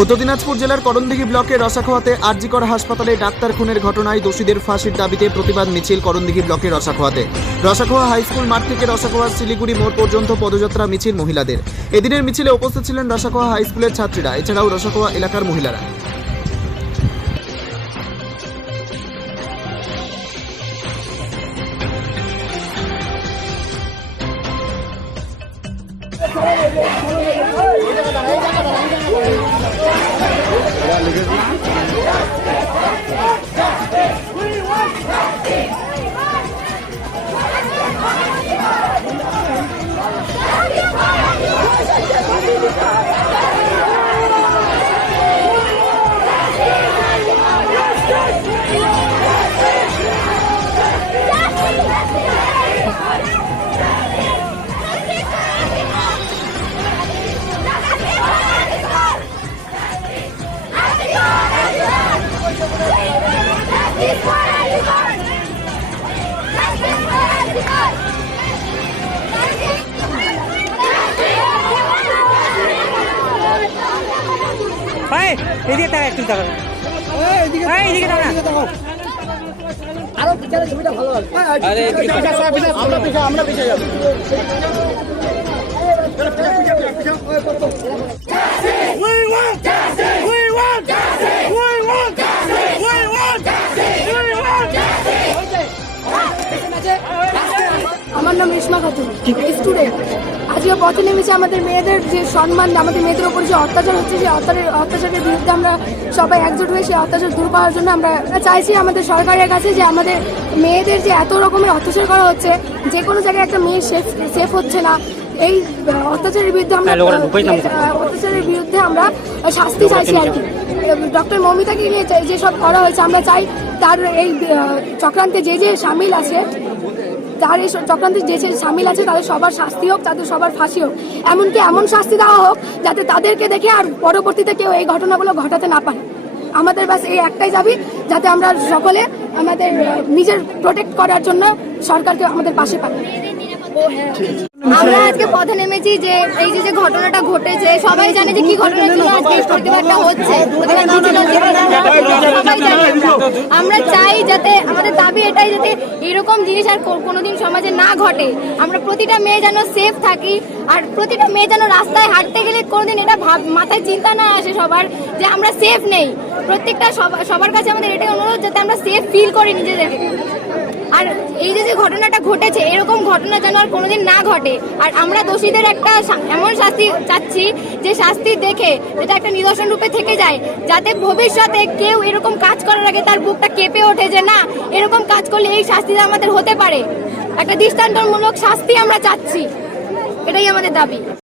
উত্তর দিনাজপুর জেলার করণদিঘি ব্লকের রসাখোয়াতে আরজি কর হাসপাতালে ডাক্তার খুনের ঘটনায় দোষীদের ফাঁসির দাবিতে প্রতিবাদ মিছিল করণদিঘি ব্লকের রসাখোয়াতে। রসাখোয়া হাই স্কুল মাঠ থেকে রসাখোয়া শিলিগুড়ি মোড় পর্যন্ত পদযাত্রা মিছিল মহিলাদের। এদিনের মিছিলে উপস্থিত ছিলেন রসাখোয়া হাই স্কুলের ছাত্রীরা, এছাড়াও রসাখোয়া এলাকার মহিলারা। এদিকে তাকা, একটু তাকা, এদিকে তাকা। আরো পিছনে ছবিটা ভালো হবে। আরে আমরা পিছে যাব। আমার নাম রেশমা খাতুন, স্টুডেন্ট। আজকে পথে নেমেছে আমাদের মেয়েদের যে সম্মান, আমাদের মেয়েদের উপর যে অত্যাচার হচ্ছে, সেই অত্যাচারের বিরুদ্ধে আমরা সবাই একজোট হয়ে সেই অত্যাচার দূর করার জন্য আমরা চাইছি আমাদের সরকারের কাছে যে আমাদের মেয়েদের যে এত রকমের অত্যাচার করা হচ্ছে, যে কোনো জায়গায় একটা মেয়ে সেফ হচ্ছে না। এই অত্যাচারের বিরুদ্ধে আমরা শাস্তি চাইছি আর কি। ডক্টর মৌমিতাকে নিয়ে যেসব করা হয়েছে, আমরা চাই তার এই চক্রান্তে যে সামিল আছে, তার এই চক্রান্তে যে সামিল আছে তাদের সবার শাস্তি হোক, তাদের সবার ফাঁসি হোক। এমনকি এমন শাস্তি দেওয়া হোক যাতে তাদেরকে দেখে আর পরবর্তীতে কেউ এই ঘটনাগুলো ঘটাতে না পারে। আমাদের বাস এই একটাই দাবি, যাতে আমরা সকলে আমাদের নিজের প্রোটেক্ট করার জন্য সরকারকে আমাদের পাশে পাই। আমরা আজকে পথে নেমেছি যে এই যে ঘটনাটা ঘটেছে, সবাই জানে যে কি ঘটনা ছিল, আজকে প্রতিবাদটা হচ্ছে। আমরা চাই যাতে, আমাদের দাবি এটাই যাতে এরকম জিনিস আর কোনোদিন সমাজে না ঘটে। আমরা প্রতিটা মেয়ে যেন সেফ থাকি, আর প্রতিটা মেয়ে যেন রাস্তায় হাঁটতে গেলে কোনোদিন এটা মাথায় চিন্তা না আসে সবার যে আমরা সেফ নেই। প্রত্যেকটা সবার কাছে আমাদের এটাই অনুরোধ যাতে আমরা সেফ ফিল করি নিজেদেরকে। আর এই যে ঘটনাটা ঘটেছে, এরকম ঘটনা যেন আর কোনোদিন না ঘটে। আর আমরা দোষীদের একটা এমন শাস্তি চাচ্ছি যে শাস্তি দেখে যেটা একটা নিদর্শন রূপে থেকে যায়, যাতে ভবিষ্যতে কেউ এরকম কাজ করার আগে তার বুকটা কেঁপে ওঠে যে না, এরকম কাজ করলে এই শাস্তিটা আমাদের হতে পারে। একটা দৃষ্টান্তমূলক শাস্তি আমরা চাচ্ছি, এটাই আমাদের দাবি।